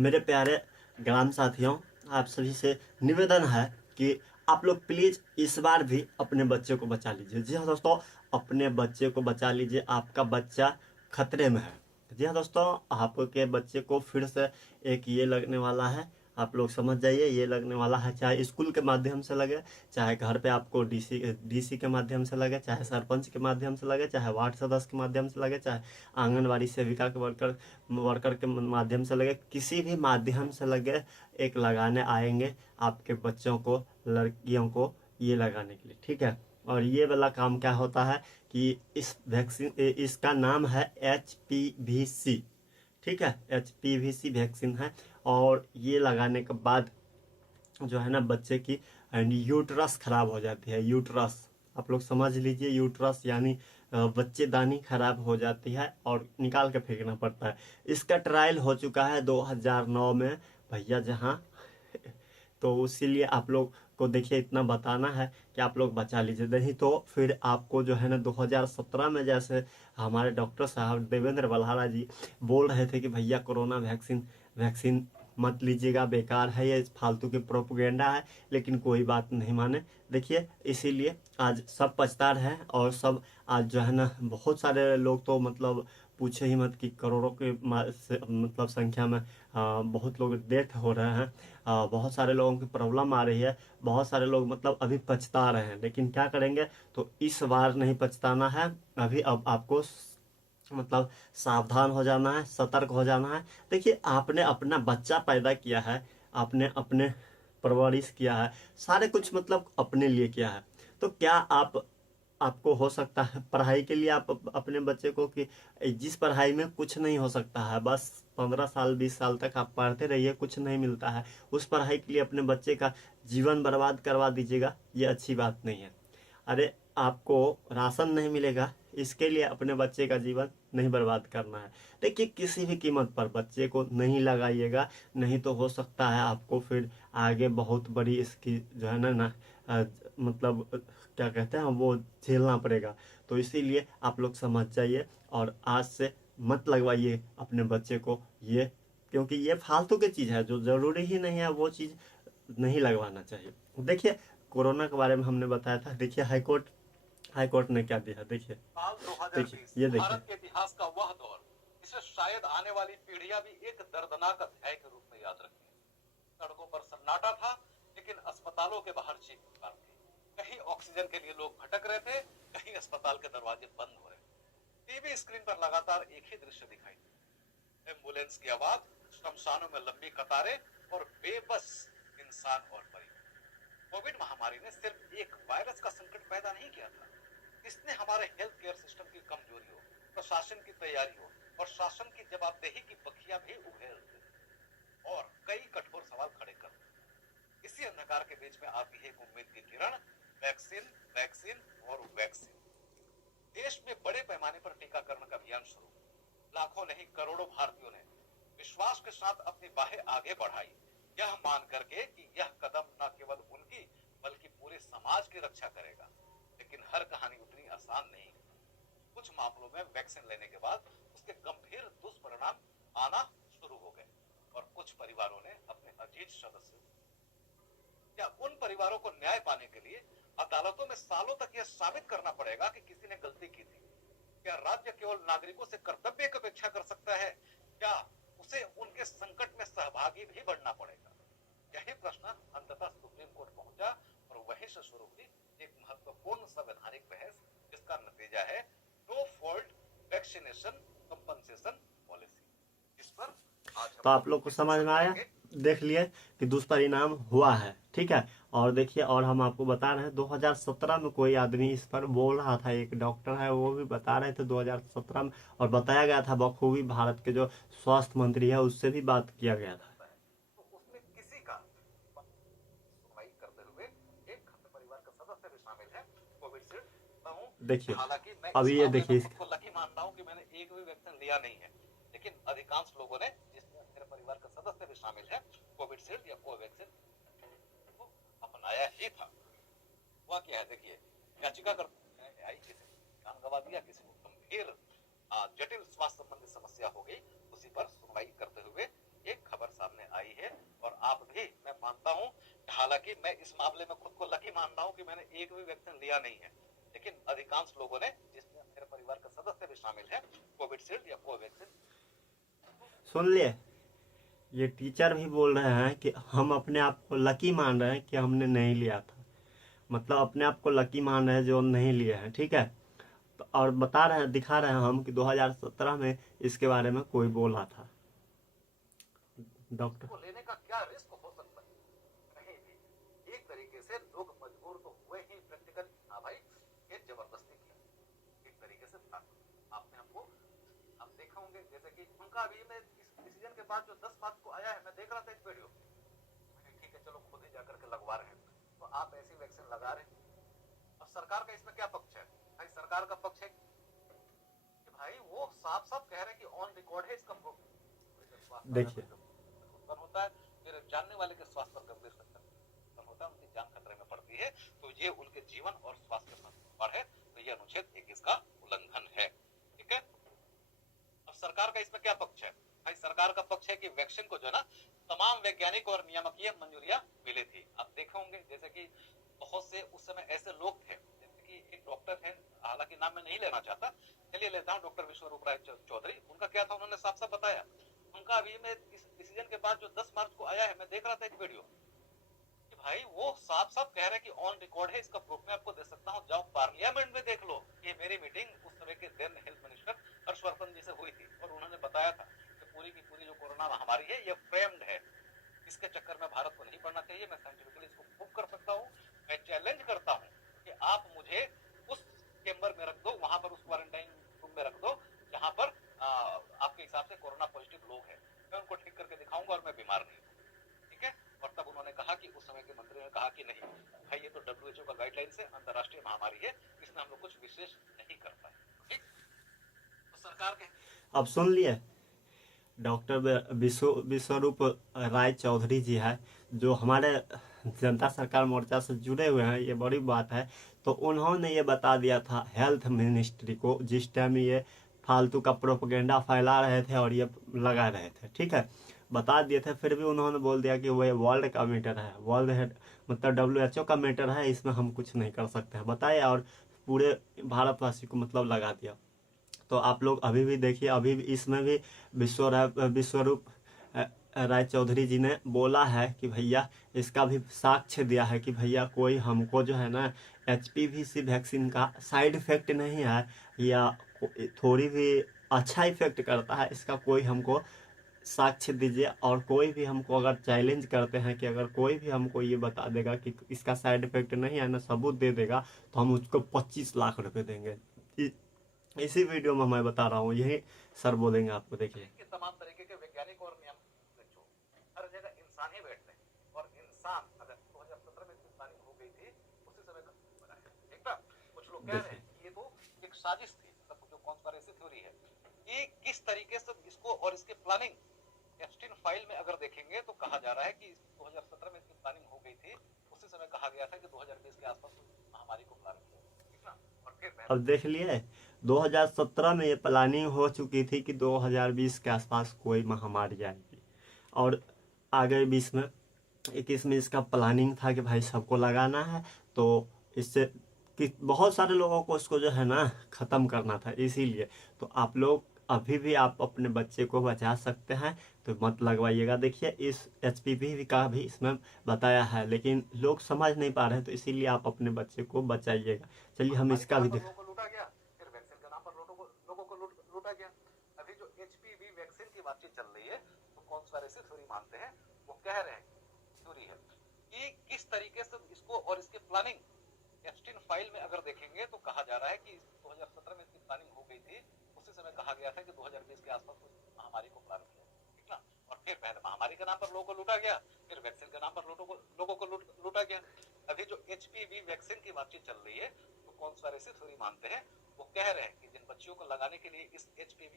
मेरे प्यारे ग्राम साथियों, आप सभी से निवेदन है कि आप लोग प्लीज़ इस बार भी अपने बच्चे को बचा लीजिए। जी हाँ दोस्तों, अपने बच्चे को बचा लीजिए, आपका बच्चा खतरे में है। जी हाँ दोस्तों, आपके बच्चे को फिर से एक ये लगने वाला है, आप लोग समझ जाइए, ये लगने वाला है। चाहे स्कूल के माध्यम से लगे, चाहे घर पे आपको डीसी के माध्यम से लगे, चाहे सरपंच के माध्यम से लगे, चाहे वार्ड सदस्य के माध्यम से लगे, चाहे आंगनबाड़ी सेविका के वर्कर के माध्यम से लगे, किसी भी माध्यम से लगे, एक लगाने आएंगे आपके बच्चों को, लड़कियों को ये लगाने के लिए, ठीक है। और ये वाला काम क्या होता है कि इस वैक्सीन, इसका नाम है HPVC, ठीक है। HPVC वैक्सीन है। और ये लगाने के बाद जो है ना बच्चे की यूट्रस खराब हो जाती है। यूट्रस आप लोग समझ लीजिए, यूट्रस यानी बच्चेदानी खराब हो जाती है और निकाल के फेंकना पड़ता है। इसका ट्रायल हो चुका है 2009 में भैया, जहाँ तो इसीलिए आप लोग को देखिए इतना बताना है कि आप लोग बचा लीजिए, नहीं तो फिर आपको जो है ना 2017 में जैसे हमारे डॉक्टर साहब देवेंद्र बल्हारा जी बोल रहे थे कि भैया कोरोना वैक्सीन वैक्सीन मत लीजिएगा, बेकार है, ये फालतू की प्रोपोगेंडा है, लेकिन कोई बात नहीं माने। देखिए इसीलिए आज सब पछता रहे हैं। और सब आज जो है ना बहुत सारे लोग तो मतलब पूछे ही मत कि करोड़ों के मतलब संख्या में बहुत लोग डेथ हो रहे हैं। बहुत सारे लोगों की प्रॉब्लम आ रही है, बहुत सारे लोग मतलब अभी पछता रहे हैं, लेकिन क्या करेंगे। तो इस बार नहीं पछताना है, अभी अब आपको मतलब सावधान हो जाना है, सतर्क हो जाना है। देखिए आपने अपना बच्चा पैदा किया है, आपने अपने परवरिश किया है, सारे कुछ मतलब अपने लिए किया है। तो क्या आपको हो सकता है पढ़ाई के लिए आप अपने बच्चे को कि जिस पढ़ाई में कुछ नहीं हो सकता है, बस 15 साल 20 साल तक आप पढ़ते रहिए, कुछ नहीं मिलता है, उस पढ़ाई के लिए अपने बच्चे का जीवन बर्बाद करवा दीजिएगा, ये अच्छी बात नहीं है। अरे आपको राशन नहीं मिलेगा, इसके लिए अपने बच्चे का जीवन नहीं बर्बाद करना है। देखिए किसी भी कीमत पर बच्चे को नहीं लगाइएगा, नहीं तो हो सकता है आपको फिर आगे बहुत बड़ी इसकी जो है ना मतलब क्या कहते हैं वो झेलना पड़ेगा। तो इसीलिए आप लोग समझ जाइए और आज से मत लगवाइए अपने बच्चे को ये, क्योंकि ये फालतू की चीज़ है, जो ज़रूरी ही नहीं है वो चीज़ नहीं लगवाना चाहिए। देखिए कोरोना के बारे में हमने बताया था, देखिए हाई कोर्ट ने क्या दिया, देखिए साल देखिए 2020 ये देखिए। भारत के इतिहास का वह दौर जिसे शायद आने वाली पीढ़ियां भी एक दर्दनाक अध्याय के रूप में याद रखेंगी। सड़कों पर सन्नाटा था, लेकिन अस्पतालों के बाहर चीख पुकार थी। कहीं ऑक्सीजन के लिए लोग भटक रहे थे, कहीं अस्पताल के दरवाजे बंद हो रहे थे। टीवी स्क्रीन पर लगातार एक ही दृश्य दिखाई दिया, एम्बुलेंस की आवाज, शमशानों में लंबी कतारें और बेबस इंसान और परिवार। कोविड महामारी ने सिर्फ एक वायरस का संकट पैदा नहीं किया था, इसने हमारे हेल्थ केयर सिस्टम की कमजोरियों, प्रशासन की तैयारियों और शासन की जवाबदेही की बखिया भी उघेड़ दी और कई कठोर सवाल खड़े कर दिए। इसी अंधकार के बीच में आती है एक उम्मीद की किरण, वैक्सीन, वैक्सीन और वैक्सीन। देश में बड़े पैमाने पर टीकाकरण का अभियान शुरू। लाखों नहीं करोड़ों भारतीयों ने विश्वास के साथ अपनी बाहें आगे बढ़ाई, यह मान करके कि यह कदम न केवल उनकी बल्कि पूरे समाज की रक्षा करेगा। लेकिन हर कहानी उतनी आसान नहीं। कुछ मामलों में वैक्सीन लेने के बाद उसके गंभीर दुष्परिणाम आना शुरू हो गए और कुछ परिवारों ने अपने अजीज सदस्य या उन परिवारों को न्याय पाने के लिए अदालतों में सालों तक यह साबित करना पड़ेगा कि किसी ने गलती की थी। क्या राज्य केवल नागरिकों से कर्तव्य की अपेक्षा कर सकता है, क्या उसे उनके संकट में सहभागी भी बनना पड़ेगा? यही प्रश्न अंततः सुप्रीम कोर्ट पहुंचा और वहीं से शुरू हुई एक महत्वपूर्ण संवैधानिक बहस, जिसका नतीजा है no fault vaccination compensation policy, जिस पर आज तो हम आप लोग लोग को समझ डिस्कशन में आया, करेंगे। देख लिए कि दुष्परिणाम हुआ है, ठीक है। और देखिए, और हम आपको बता रहे हैं 2017 में कोई आदमी इस पर बोल रहा था, एक डॉक्टर है वो भी बता रहे थे 2017 में, और बताया गया था बखूबी, भारत के जो स्वास्थ्य मंत्री है उससे भी बात किया गया था। तो उसमें किसी का सुनवाई करते हुए एक खंड परिवार का सदस्य भी शामिल है कोविशील्ड। देखिए हालांकि मैं इस अभी ये मामले में देखिए खुद को लकी मानता हूं कि मैंने एक भी वैक्सीन लिया नहीं है, लेकिन अधिकांश लोगों ने, जिसमें मेरे परिवार का सदस्य भी शामिल है, कोविशील्ड या कोवैक्सीन को अपनाया ही था। हुआ क्या है देखिए, याचिका कर आई, किसी ने कान गवा दिया, किसी को गंभीर जटिल स्वास्थ्य संबंधी समस्या हो गई, उसी पर सुनवाई करते हुए एक खबर सामने सकता हूं कि हालांकि मैं इस मामले में खुद को लकी मान रहा हूं कि मैंने एक भी वैक्सीन लिया नहीं है, लेकिन अधिकांश लोगों ने, जिसमें मेरे परिवार के सदस्य भी शामिल हैं, कोविडशील्ड या कोवैक्सीन। सुन लिए, ये टीचर भी बोल रहे हैं कि हम अपने आप को लकी मान रहे हैं कि हमने नहीं लिया था। मतलब अपने आप को लकी मान रहे हैं जो नहीं लिए हैं, ठीक है। तो और बता रहे हैं, दिखा रहे हैं हम कि 2017 में इसके बारे में कोई बोला था डॉक्टर। इसको लेने का क्या रिस्क हो सकता है? कहीं भी एक तरीके से लोग मजबूर तो हुए ही प्रैक्टिकली, हाँ भाई, ये जबरदस्ती किया एक तरीके से था। आपने हमको हम देखा होंगे, जैसे कि उनका अभी में इस डिसीजन के बाद जो 10 मार्च को आया है, मैं देख रहा था एक वीडियो, ठीक है चलो खुद ही जाकर के लगवा रहे हैं, तो आप ऐसी वैक्सीन लगा रहे हैं। और सरकार का इसमें क्या पक्ष है? भाई सरकार का पक्ष है कि भाई वो साफ साफ कह रहे हैं कि ऑन रिकॉर्ड है इसका प्रूफ। देखिए उत्पन्न होता है, फिर जानने वाले के स्वास्थ्य पर गंभीर संकट उत्पन्न होता है, उनकी जान खतरे में पड़ती है, तो ये उनके जीवन और स्वास्थ्य पर है, तो ये अनुच्छेद 21 का उल्लंघन है। ठीक है। अब सरकार का इसमें क्या पक्ष है? भाई सरकार का पक्ष है कि वैक्सीन को जो है ना तमाम वैज्ञानिक और नियामकीय मंजूरियां मिली थी। आप देखे होंगे जैसे कि बहुत से उस समय ऐसे लोग थे, जैसे कि एक डॉक्टर है, हालांकि नाम मैं नहीं लेना चाहता, चलिए लेता हूं, डॉक्टर विश्वरूप राय चौधरी। उनका क्या था, उन्होंने साफ साफ बताया, उनका अभी में इस डिसीजन के बाद जो 10 मार्च को आया है, मैं देख रहा था एक वीडियो कि भाई वो साफ साफ कह रहे हैं कि ऑन रिकॉर्ड है, इसका प्रूफ मैं आपको दे सकता हूं, जाओ पार्लियामेंट में देख लो। ये मेरी मीटिंग उस समय के देन हेल्थ मिनिस्टर हर्षवर्धन जी से हुई थी, और उन्होंने बताया था कि पूरी की पूरी जो कोरोना महामारी है ये फ्रेम्ड है, इसके चक्कर में भारत को नहीं पड़ना चाहिए। मैं साइंटिफिकली इसको प्रूव कर सकता हूँ, मैं चैलेंज करता हूँ कि आप मुझे उस चेंबर में रख दो, वहां पर उस क्वारंटाइन रूम में रख दो जहां पर आपके हिसाब से कोरोना पॉजिटिव लोग हैं, मैं उनको ठीक करके दिखाऊंगा और मैं बीमार नहीं हूँ। ठीक है। और तब उन्होंने कहा कि उस समय के मंत्री ने कहा कि नहीं भाई, ये तो WHO का गाइडलाइन से अंतरराष्ट्रीय महामारी है, इसमें हम लोग कुछ विशेष नहीं कर पाए। ठीक। तो सरकार के अब सुन लिए, डॉक्टर विश्वरूप राय चौधरी जी है, जो हमारे जनता सरकार मोर्चा से जुड़े हुए हैं, ये बड़ी बात है। तो उन्होंने ये बता दिया था हेल्थ मिनिस्ट्री को, जिस टाइम ये फालतू का प्रोपेगेंडा फैला रहे थे और ये लगा रहे थे, ठीक है, बता दिए थे। फिर भी उन्होंने बोल दिया कि वो वर्ल्ड का मैटर है, वर्ल्ड है, मतलब WHO का मैटर है, इसमें हम कुछ नहीं कर सकते हैं, बताए। और पूरे भारतवासी को मतलब लगा दिया। तो आप लोग अभी भी देखिए, अभी भी इसमें भी विश्वरूप राय चौधरी जी ने बोला है कि भैया, इसका भी साक्ष्य दिया है कि भैया कोई हमको जो है ना HPV वैक्सीन का साइड इफेक्ट नहीं है, या थोड़ी भी अच्छा इफेक्ट करता है, इसका कोई हमको साक्ष्य दीजिए। और कोई भी हमको अगर चैलेंज करते हैं कि अगर कोई भी हमको ये बता देगा कि इसका साइड इफेक्ट नहीं है ना, सबूत दे देगा, तो हम उसको 25 लाख रुपए देंगे। इसी वीडियो में मैं बता रहा हूँ, यही सर बोलेंगे आपको, देखिए। कि तमाम तरीके के वैज्ञानिक और नियम जो हर जगह इंसान ही बैठते हैं, और इंसान अगर 2017 में इसकी प्लानिंग हो गई थी, उसी समय का बना है। ठीक है। कुछ लोग कह रहे हैं कि ये तो एक साजिश थी, मतलब जो कॉन्स्पिरेसी थ्योरी है, कि किस तरीके से इसको और इसकी प्लानिंग एप्स्टीन फाइल में अगर देखेंगे तो कहा जा रहा है कि 2017 में इसकी प्लानिंग हो गई थी, उसी समय कहा गया था कि 2020 के आसपास महामारी को प्लान किया। ठीक ना। और फिर अब देख लिए, 2017 में ये प्लानिंग हो चुकी थी कि 2020 के आसपास कोई महामारी आएगी, और आगे 20 में 21 में इसका प्लानिंग था कि भाई सबको लगाना है, तो इससे कि बहुत सारे लोगों को इसको जो है ना ख़त्म करना था, इसीलिए। तो आप लोग अभी भी आप अपने बच्चे को बचा सकते हैं, तो मत लगवाइएगा। देखिए, इस HPV का भी इसमें बताया है, लेकिन लोग समझ नहीं पा रहे हैं, तो इसीलिए आप अपने बच्चे को बचाइएगा। चलिए हम इसका भी देख। लोगों को लूटा गया, फिर वैक्सीन के नाम पर लोगों को लूटा गया। अभी जो HPV वैक्सीन की बातचीत चल रही है, तो कॉन्स्पिरेसी थ्योरी मानते हैं, वो कह रहे हैं थ्योरी है कि किस तरीके से इसको और इसकी प्लानिंग एप्स्टीन फाइल में अगर देखेंगे तो कहा जा रहा है कि 2017 में इसकी प्लानिंग हो गई थी, उसी समय कहा गया था कि 2020 के आसपास महामारी को प्लान किया। ठीक ना। और फिर पहले महामारी के नाम पर लोगों को लूटा गया, फिर वैक्सीन के नाम पर लोगों को लूटा गया। अभी जो HPV वैक्सीन की बातचीत चल रही है, तो कॉन्स्पिरेसी थ्योरी मानते हैं, वो कह रहे हैं कि जिन बच्चियों को लगाने के लिए इस HPV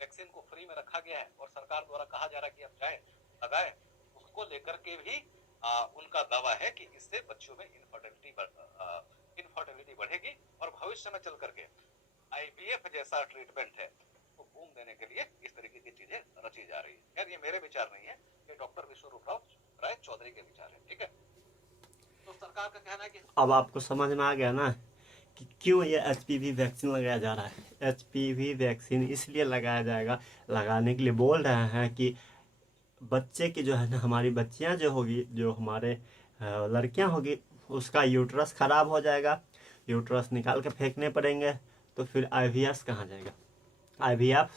वैक्सीन को फ्री में रखा गया है और सरकार द्वारा कहा जा रहा है कि आप जाए लगाए, उसको लेकर के भी उनका दावा है कि इससे बच्चों में इनफर्टिलिटी बढ़ेगी, और भविष्य में चल करके IVF जैसा ट्रीटमेंट है तो बूम देने के लिए इस तरीके की चीजें रची जा रही है। यार ये मेरे विचार नहीं है, ये डॉक्टर विश्वरूप राय चौधरी करने के विचार है। ठीक है, तो सरकार का कहना है कि अब आपको समझ में आ गया ना कि क्यों ये एचपीवी वैक्सीन लगाया जा रहा है। एचपीवी वैक्सीन इसलिए लगाया जाएगा, लगाने के लिए बोल रहे हैं कि बच्चे की जो है ना, हमारी बच्चियां जो होगी, जो हमारे लड़कियां होगी, उसका यूट्रस खराब हो जाएगा, यूट्रस निकाल के फेंकने पड़ेंगे, तो फिर आईवीएफ कहाँ जाएगा, आईवीएफ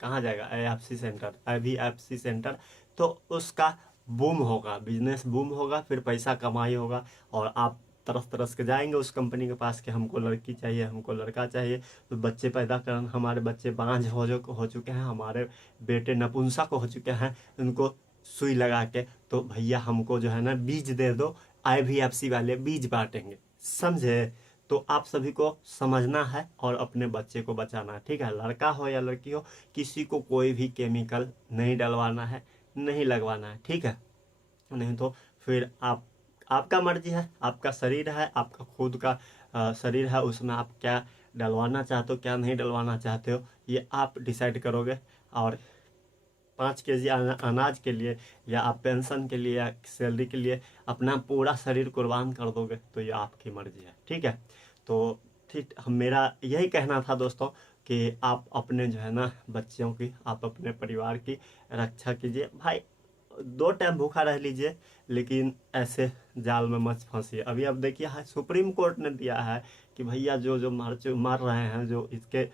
कहाँ जाएगा, आईएफसी सेंटर, आईवीएफसी सेंटर, तो उसका बूम होगा, बिजनेस बूम होगा, फिर पैसा कमाई होगा, और आप तरस तरस के जाएंगे उस कंपनी के पास कि हमको लड़की चाहिए, हमको लड़का चाहिए, तो बच्चे पैदा कर, हमारे बच्चे बांझ हो चुके हैं, हमारे बेटे नपुंसक हो चुके हैं, उनको सुई लगा के, तो भैया हमको जो है ना बीज दे दो, आईवीएफसी वाले बीज बांटेंगे, समझे। तो आप सभी को समझना है और अपने बच्चे को बचाना है, ठीक है। लड़का हो या लड़की हो, किसी को कोई भी केमिकल नहीं डलवाना है, नहीं लगवाना है, ठीक है। नहीं तो फिर आपका मर्जी है, आपका शरीर है, आपका खुद का शरीर है, उसमें आप क्या डलवाना चाहते हो, क्या नहीं डलवाना चाहते हो, ये आप डिसाइड करोगे। और 5 केजी अनाज के लिए, या आप पेंशन के लिए, या सैलरी के लिए अपना पूरा शरीर कुर्बान कर दोगे, तो ये आपकी मर्जी है, ठीक है। तो ठीक, मेरा यही कहना था दोस्तों कि आप अपने जो है ना बच्चों की, आप अपने परिवार की रक्षा कीजिए भाई। 2 टाइम भूखा रह लीजिए, लेकिन ऐसे जाल में मत फंसिए। अभी अब देखिए सुप्रीम कोर्ट ने दिया है कि भैया जो जो मर रहे हैं, जो इसके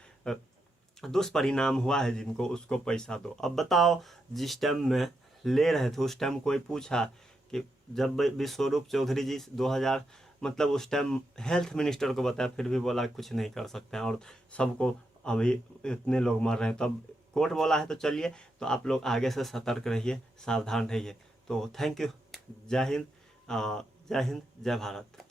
दुष्परिणाम हुआ है जिनको, उसको पैसा दो। अब बताओ, जिस टाइम में ले रहे थे उस टाइम कोई पूछा कि जब विश्वरूप चौधरी जी 2000 मतलब उस टाइम हेल्थ मिनिस्टर को बताया, फिर भी बोला कुछ नहीं कर सकते हैं, और सबको अभी इतने लोग मर रहे हैं, तब कोर्ट बोला है तो चलिए, तो आप लोग आगे से सतर्क रहिए, सावधान रहिए। तो थैंक यू, जय हिंद, जय हिंद, जय भारत।